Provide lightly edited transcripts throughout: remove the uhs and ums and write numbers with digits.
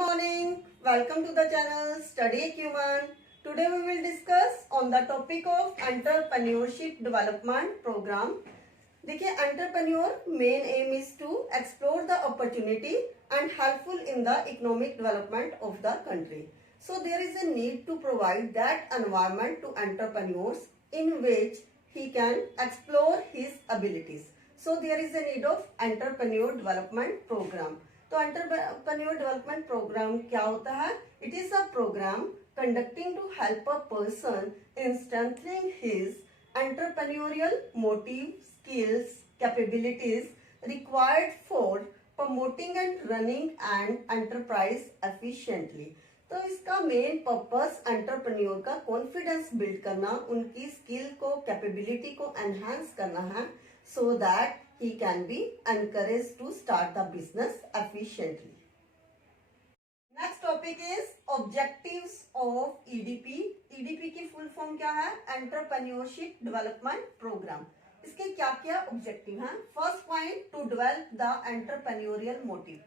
morning. Welcome to the channel Study Acumen. Today we will discuss on the topic of entrepreneurship development program. देखिए entrepreneur main aim is to explore the opportunity and helpful in the economic development of the country. So there is a need to provide that environment to entrepreneurs in which he can explore his abilities. So there is a need of entrepreneur development program. तो entrepreneur development programme क्या होता है? It is a programme conducting to help a person in strengthening his entrepreneurial motive, skills, capabilities required for promoting and running and enterprise efficiently. तो इसका main purpose entrepreneur का confidence build करना, उनकी skill को, capability को enhance करना है, so that he can be encouraged to start the business efficiently. Next topic is objectives of EDP. EDP की फुल फॉर्म क्या है? Entrepreneurship development programme. इसके क्या क्या ऑब्जेक्टिव हैं? First point, to develop the entrepreneurial motive.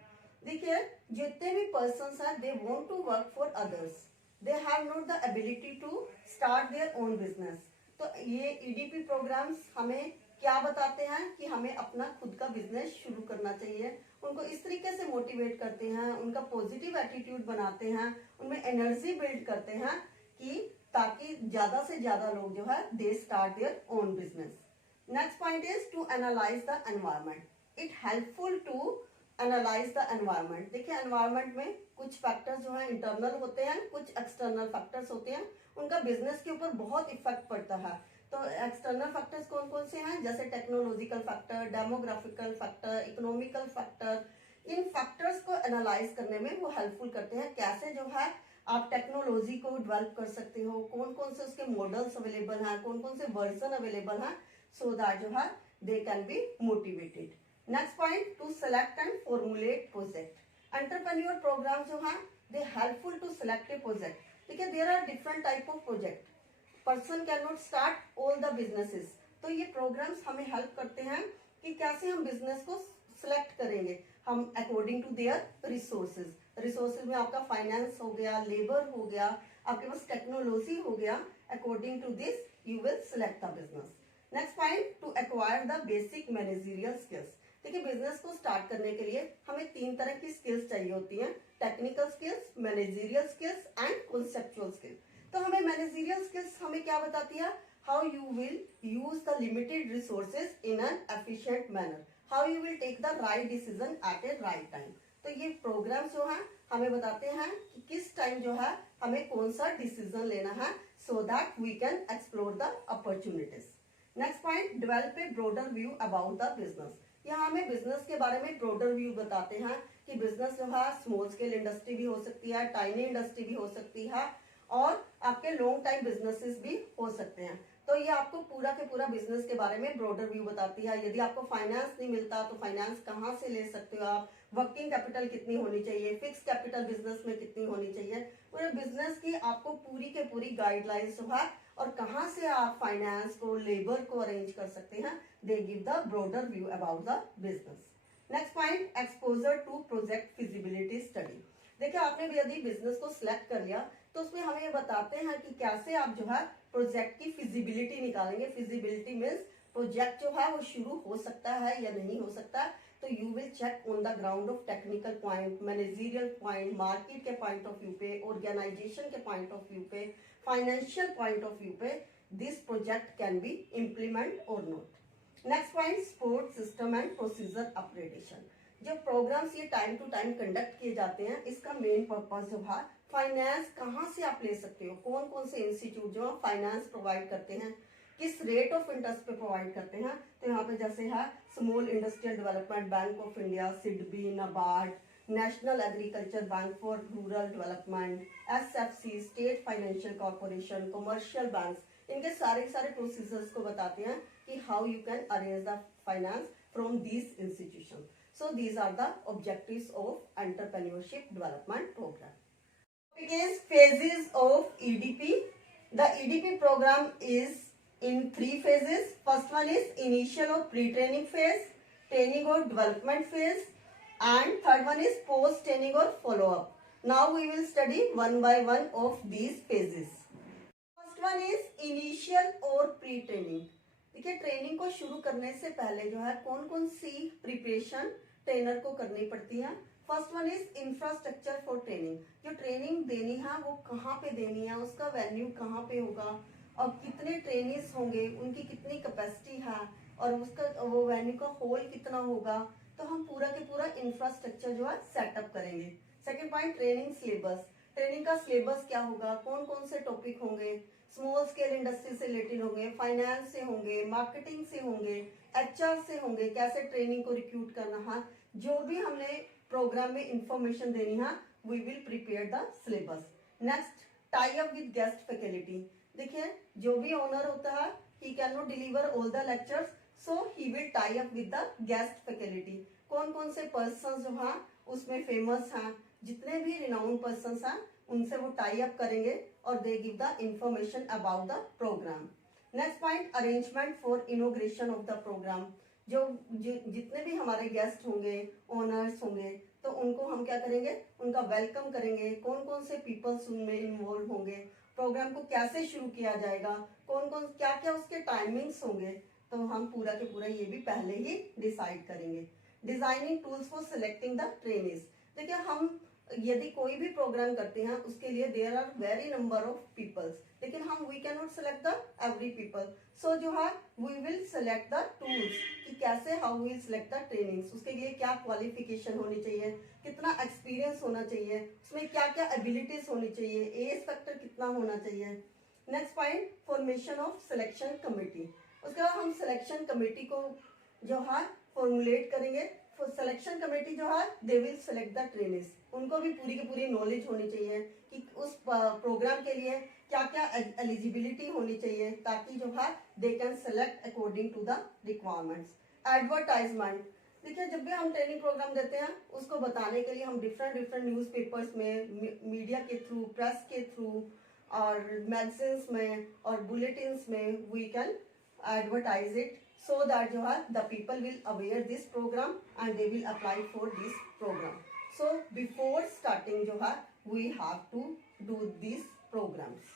देखिए, जितने भी पर्सन्स हैं, they want to work for others, they have not the ability to start their own business. तो ये ईडीपी प्रोग्राम्स हमें क्या बताते हैं कि हमें अपना खुद का बिजनेस शुरू करना चाहिए. उनको इस तरीके से मोटिवेट करते हैं, उनका पॉजिटिव एटीट्यूड बनाते हैं, उनमें एनर्जी बिल्ड करते हैं कि ताकि ज्यादा से ज्यादा लोग जो है they start their own business. Next point is to analyse the environment. It helpful to analyse the environment. देखिए, एनवायरमेंट में कुछ फैक्टर्स जो है इंटरनल होते हैं, कुछ एक्सटर्नल फैक्टर्स होते हैं. उनका बिजनेस के ऊपर बहुत इफेक्ट पड़ता है. तो एक्सटर्नल फैक्टर्स कौन कौन से हैं? जैसे technological factor, demographical factor, economical factor. इन फैक्टर्स को एनालाइज करने में वो हेल्पफुल करते हैं. कैसे जो है आप टेक्नोलॉजी को डेवलप कर सकते हो, कौन कौन से उसके मॉडल्स अवेलेबल हैं, कौन कौन से वर्जन अवेलेबल हैं, सो दैट जो है they can be motivated. Next point, to select and formulate project. Entrepreneur program जो है they helpful to select a project. देखिए, there are different type of project. Person can not start all the businesses. तो ये programmes हमें help करते हैं कि कैसे हम बिजनेस को सिलेक्ट करेंगे. हम according to their resources. Resources में आपका फाइनेंस हो गया, लेबर हो गया, आपके पास टेक्नोलॉजी हो गया. According to this you will select the business. Next point, to acquire the basic managerial skills. देखिए, बिजनेस को स्टार्ट करने के लिए हमें 3 तरह की स्किल्स चाहिए होती हैं: technical skills, managerial skills and conceptual skills. तो हमें मैनेजरियल स्किल्स हमें क्या बताती है? How you will use the limited resources in an efficient manner, how you will take the right decision at a right time. तो ये programme जो है हमें बताते हैं कि किस टाइम जो है हमें कौन सा डिसीजन लेना है, so that we can explore the opportunities. Next point, develop a broader view about the business. यहाँ हमें बिजनेस के बारे में ब्रॉडर व्यू बताते हैं कि बिजनेस जो है स्मॉल स्केल इंडस्ट्री भी हो सकती है, टाइनी इंडस्ट्री भी हो सकती है, और आपके लॉन्ग टाइम बिजनेसेस भी हो सकते हैं. तो ये आपको पूरा के पूरा बिजनेस के बारे में ब्रॉडर व्यू बताती है. यदि आपको फाइनेंस नहीं मिलता तो फाइनेंस कहाँ से ले सकते हो आप, वर्किंग कैपिटल कितनी होनी चाहिए, फिक्स कैपिटल बिजनेस में कितनी होनी चाहिए, पूरे बिजनेस की आपको पूरी के पूरी गाइडलाइंस जो है, और कहाँ से आप फाइनेंस को, लेबर को अरेंज कर सकते हैं. They give the broader view about the business. Next point, exposure to project feasibility study. देखिए, आपने भी यदि बिजनेस को सिलेक्ट कर लिया तो उसमें हमें ये बताते हैं कि कैसे आप जो है प्रोजेक्ट की फिजिबिलिटी निकालेंगे. फिजिबिलिटी मीन्स प्रोजेक्ट जो है वो शुरू हो सकता है या नहीं हो सकता. तो you will check on the ground of technical point, managerial point, market के पॉइंट ऑफ व्यू पे, ऑर्गेनाइजेशन के पॉइंट ऑफ व्यू पे, फाइनेंशियल पॉइंट ऑफ व्यू पे, this project can be implement और not. Next point, support system and procedure upgradation. जो programs ये time to time conduct किए जाते हैं, इसका मेन पर्पस जो है फाइनेंस कहाँ से आप ले सकते हो, कौन कौन से इंस्टीट्यूट जो फाइनेंस प्रोवाइड करते हैं, किस रेट ऑफ इंटरेस्ट पे प्रोवाइड करते हैं. तो यहाँ पे जैसे है small industrial development bank of India, SIDBI, NABARD, national agriculture bank for rural development, SFC, state financial corporation, commercial bank. इनके सारे प्रोसीजर्स को बताते हैं कि how you can arrange the finance from these institution. So these are the objectives of entrepreneurship development program. Begins phases of EDP. The EDP program is in 3 phases. First one is initial or pre-training phase, training or development phase, and third one is post-training or follow-up. Now we will study one by one of these phases. First one is initial और pre training. देखिए training को शुरू करने से पहले जो है कौन कौन सी प्रिपरेशन ट्रेनर को करनी पड़ती है. First one is infrastructure for training. जो ट्रेनिंग देनी है वो कहाँ पे देनी है, उसका वेन्यू कहाँ पे होगा और कितने ट्रेनिंग्स होंगे, उनकी कितनी कैपेसिटी है और उसका वो वेन्यू का होल कितना होगा. तो हम पूरा के पूरा इंफ्रास्ट्रक्चर जो है सेटअप करेंगे. Second point training syllabus. Training का सिलेबस क्या होगा, कौन कौन से टॉपिक होंगे. स्मॉल स्केल इंडस्ट्री से रिलेटेड होंगे, फाइनेंस से होंगे, मार्केटिंग से होंगे, एचआर से होंगे, कैसे ट्रेनिंग को रिक्रूट करना है. जो भी हमने प्रोग्राम में इंफॉर्मेशन देनी है we will prepare the syllabus. Next tie up with guest faculty. देखिए जो भी ओनर होता है he can not deliver all the lectures, so he will tie up with the guest faculty. कौन कौन से पर्सन जो हैं उसमें फेमस हैं, जितने भी रिनाउंड पर्सन हैं उनसे वो टाई अप करेंगे और they give the information about the programme. Next point arrangement for inauguration of the programme. जो जितने भी हमारे गेस्ट होंगे, ओनर्स होंगे, तो उनको हम क्या करेंगे, उनका वेलकम करेंगे. कौन कौन से पीपल्स उनमें इन्वॉल्व होंगे, प्रोग्राम को कैसे शुरू किया जाएगा, कौन कौन क्या क्या उसके टाइमिंग्स होंगे, तो हम पूरा के पूरा ये भी पहले ही डिसाइड करेंगे. Designing tools for selecting the trainings. देखिए हम यदि कोई भी प्रोग्राम करते हैं उसके लिए there are very number of peoples, लेकिन हम we can not select the every people. So जो है we will select the tools कि कैसे how will select the trainings. उसके लिए क्या क्वालिफिकेशन होनी चाहिए, कितना एक्सपीरियंस होना चाहिए, उसमें क्या क्या एबिलिटीज होनी चाहिए, एज फैक्टर कितना होना चाहिए. Next point formation of selection committee. उसके बाद हम सिलेक्शन कमेटी को जो है फॉर्मुलेट करेंगे. सिलेक्शन कमेटी जो है they will select the trainings. उनको भी पूरी की पूरी नॉलेज होनी चाहिए कि उस प्रोग्राम के लिए क्या क्या एलिजिबिलिटी होनी चाहिए ताकि जो है they can select according to the requirements. Advertisement. देखिए जब भी हम ट्रेनिंग प्रोग्राम देते हैं उसको बताने के लिए हम डिफरेंट न्यूज़पेपर्स में, मीडिया के थ्रू, प्रेस के थ्रू और मैगजीन्स में और बुलेटिन्स में we can advertise it so that जो है the people will aware this program and they will apply for this program. So before starting जो है we have to do these programs.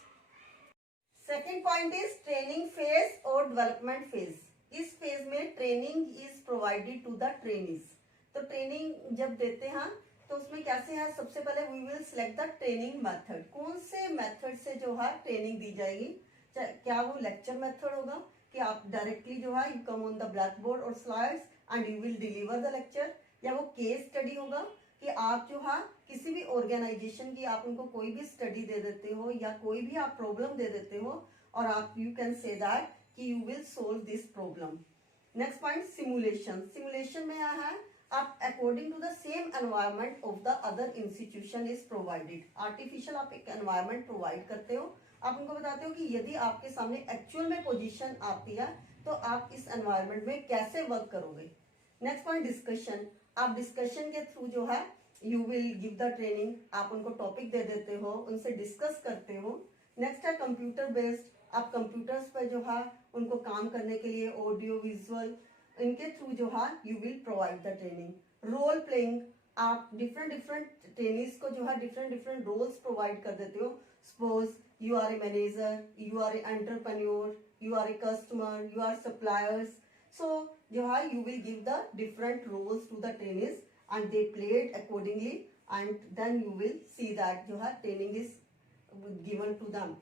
Second point is training phase और development phase. इस phase में training is provided to the trainees. तो training जब देते हैं तो उसमें कैसे है, सबसे पहले we will select the training method. कौन से method से जो है training दी जाएगी. क्या वो lecture method होगा कि आप डायरेक्टली जो है you come on the black board और slides and you will deliver the lecture, या वो केस स्टडी होगा कि आप जो है किसी भी ऑर्गेनाइजेशन की आप उनको कोई भी स्टडी दे देते हो या कोई भी आप प्रॉब्लम दे देते हो और आप यू कैन से दैट कि you will solve this problem. Next point simulation. Simulation में क्या है, आप according to the same environment of the other institution is provided. Artificial आप एक एनवायरमेंट प्रोवाइड करते हो, आप उनको बताते हो कि यदि आपके सामने एक्चुअल में पोजीशन आती है तो आप इस एनवायरनमेंट में कैसे वर्क करोगे. Next point discussion. आप डिस्कशन के थ्रू जो है you will give the training. आप उनको टॉपिक दे देते हो, उनसे डिस्कस करते हो. नेक्स्ट है कंप्यूटर बेस्ड. आप कंप्यूटर्स पर जो है उनको काम करने के लिए ऑडियो विजुअल इनके थ्रू जो है you will provide the training. Role playing. आप डिफरेंट ट्रेनिंग्स को जो है डिफरेंट रोल्स प्रोवाइड कर देते हो. Suppose you are a manager, you are an entrepreneur, you are a customer, you are suppliers. So जो है you will give the different roles to the trainees and they play it accordingly and then you will see that जो है training is given to them.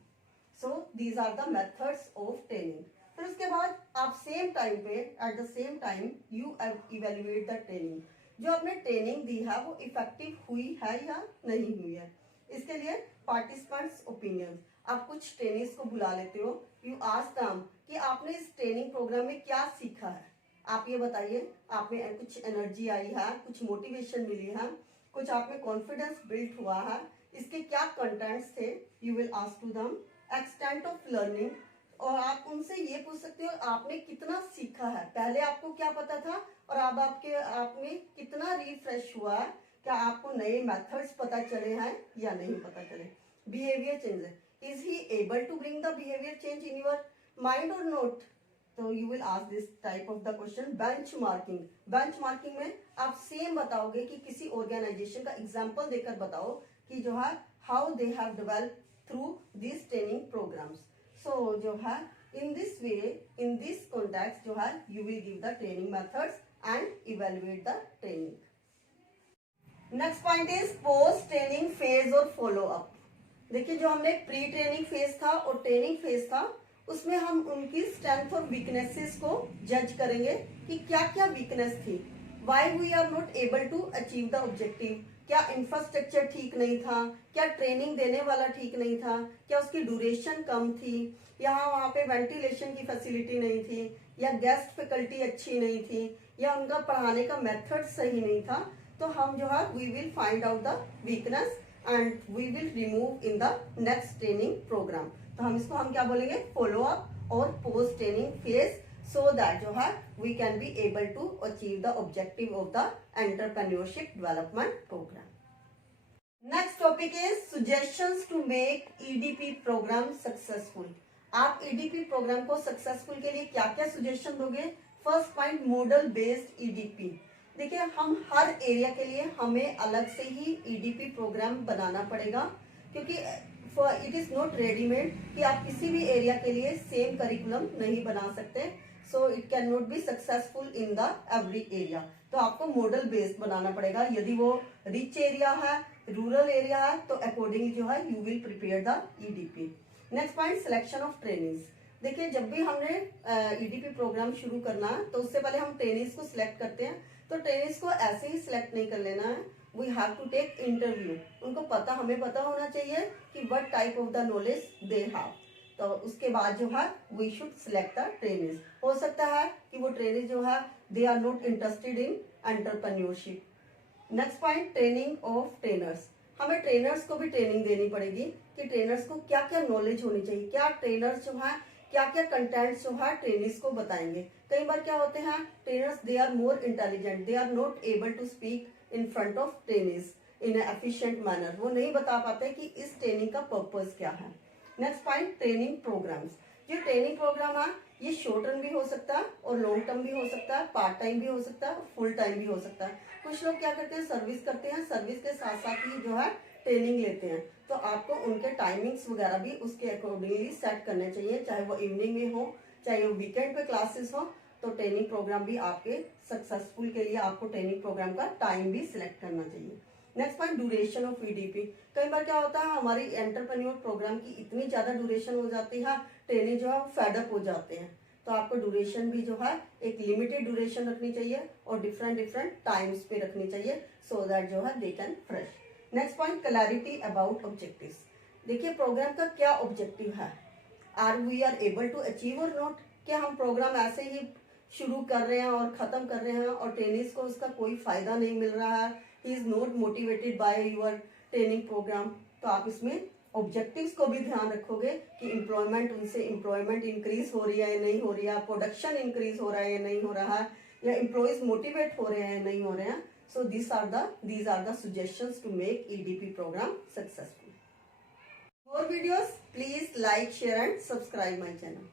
So these are the methods of training. फिर उसके बाद आप same time पे at the same time you evaluate the training. जो आपने training दी है वो इफेक्टिव हुई है या नहीं हुई है. इसके लिए पार्टिसिपेंट्स ओपिनियन. आप कुछ ट्रेनिंग्स को बुला लेते हो, यू आस्क देम कि आपने इस ट्रेनिंग प्रोग्राम में क्या सीखा है. आप ये बताइए, आप में कुछ एनर्जी आई है, कुछ मोटिवेशन मिली है, कुछ आप में कॉन्फिडेंस बिल्ड हुआ है, इसके क्या कंटेंट्स थे. You will ask to them extent of learning. और आप उनसे ये पूछ सकते हो आपने कितना सीखा है, पहले आपको क्या पता था और अब आप में कितना रिफ्रेश हुआ है, क्या आपको नए मेथड्स पता चले हैं या नहीं पता चले. Behaviour change. Is he able to bring the behaviour change in your mind और नॉट. तो you will ask this type of the question. Benchmarking. Benchmarking में आप सेम बताओगे कि किसी ऑर्गेनाइजेशन का एग्जांपल देकर बताओ कि जो है how they have develop through this training programs. So जो है in this way, in this context जो है you will give the training methods and evaluate the training. Next point is post training phase और follow up. देखिए जो हमने pre training phase था और ट्रेनिंग फेज था, उसमें हम उनकी स्ट्रेंथ और वीकनेसेस को जज करेंगे कि क्या क्या वीकनेस थी, why we are not able to achieve the objective. क्या इंफ्रास्ट्रक्चर ठीक नहीं था, क्या ट्रेनिंग देने वाला ठीक नहीं था, क्या उसकी ड्यूरेशन कम थी, यहाँ वहाँ पे वेंटिलेशन की फैसिलिटी नहीं थी, या गेस्ट फैकल्टी अच्छी नहीं थी, या उनका पढ़ाने का मेथड सही नहीं था। तो हम जो है we will find out the weakness and we will remove in the next training programme. तो हम इसको हम क्या बोलेंगे, फॉलो अप और post training phase, so that जो है we can be able to achieve the objective of the entrepreneurship development programme. Next topic is suggestions to make EDP programme successful. आप ईडीपी प्रोग्राम को successful के लिए क्या क्या suggestion दोगे? First point, model based EDP. देखिए हम हर area के लिए हमें अलग से ही ईडीपी प्रोग्राम बनाना पड़ेगा, क्योंकि इट इज नॉट रेडीमेड कि आप किसी भी एरिया के लिए सेम करिकुलम नहीं बना सकते। So it can not be successful in the every area. तो आपको मॉडल बेस्ड बनाना पड़ेगा। यदि वो रिच एरिया है, रूरल एरिया है, तो अकॉर्डिंगली जो है you will prepare the EDP. Next point, selection of trainings. देखिए जब भी हमने ईडीपी प्रोग्राम शुरू करना है तो उससे पहले हम ट्रेनिंग्स को सिलेक्ट करते हैं। तो ट्रेनिंग्स को ऐसे ही सिलेक्ट नहीं कर लेना है, we have to take interview. उनको हमें पता होना चाहिए कि what type of the knowledge they have. तो उसके बाद जो है we should select the trainings. हो सकता है कि वो ट्रेनिंग जो है they are not interested in entrepreneurship. Next point, training of trainers. हमें ट्रेनर्स को भी ट्रेनिंग देनी पड़ेगी कि ट्रेनर्स को क्या क्या नॉलेज होनी चाहिए, क्या ट्रेनर्स जो है क्या क्या कंटेंट्स जो है ट्रेनिंग्स को बताएंगे। कई बार क्या होते हैं, trainers they are more intelligent, they are not able to speak in front of trainings in efficient manner. वो नहीं बता पाते कि इस ट्रेनिंग का पर्पज क्या है। Next point, training programmes. जो ट्रेनिंग प्रोग्राम है ये शॉर्ट टर्म भी हो सकता है और लॉन्ग टर्म भी हो सकता है, पार्ट टाइम भी हो सकता है, फुल टाइम भी हो सकता है। कुछ लोग क्या करते हैं, सर्विस करते हैं, सर्विस के साथ साथ ही जो है ट्रेनिंग लेते हैं। तो आपको उनके टाइमिंग्स वगैरह भी उसके अकॉर्डिंगली सेट करने चाहिए, चाहे वो इवनिंग में हो, चाहे वो वीकेंड पे क्लासेस हो। तो ट्रेनिंग प्रोग्राम भी आपके सक्सेसफुल के लिए आपको ट्रेनिंग प्रोग्राम का टाइम भी सिलेक्ट करना चाहिए। Next point, duration of EDP. कई बार क्या होता है, हमारी एंटरप्रेन्योर प्रोग्राम की इतनी ज्यादा ड्यूरेशन हो जाती है, ट्रेनिंग जो है फेडअप हो जाते हैं। तो आपको ड्यूरेशन भी जो है एक लिमिटेड ड्यूरेशन रखनी चाहिए और डिफरेंट डिफरेंट टाइम्स पे रखनी चाहिए, सो दैट जो है they can fresh. Next point, clarity about objectives. देखिए प्रोग्राम का क्या ऑब्जेक्टिव है, are we are able to achieve और नॉट। क्या हम प्रोग्राम ऐसे ही शुरू कर रहे हैं और खत्म कर रहे हैं और ट्रेनिंग्स को उसका कोई फायदा नहीं मिल रहा है, he is not motivated by your training programme. तो आप इसमें ऑब्जेक्टिव्स को भी ध्यान रखोगे कि एम्प्लॉयमेंट, उनसे एम्प्लॉयमेंट इंक्रीज हो रही है या नहीं हो रही है, प्रोडक्शन इंक्रीज हो रहा है या नहीं हो रहा है, या एम्प्लॉयज मोटिवेट हो रहे हैं या नहीं हो रहे हैं। So these are the suggestions to make EDP program successful. More videos, please like, share and subscribe my channel.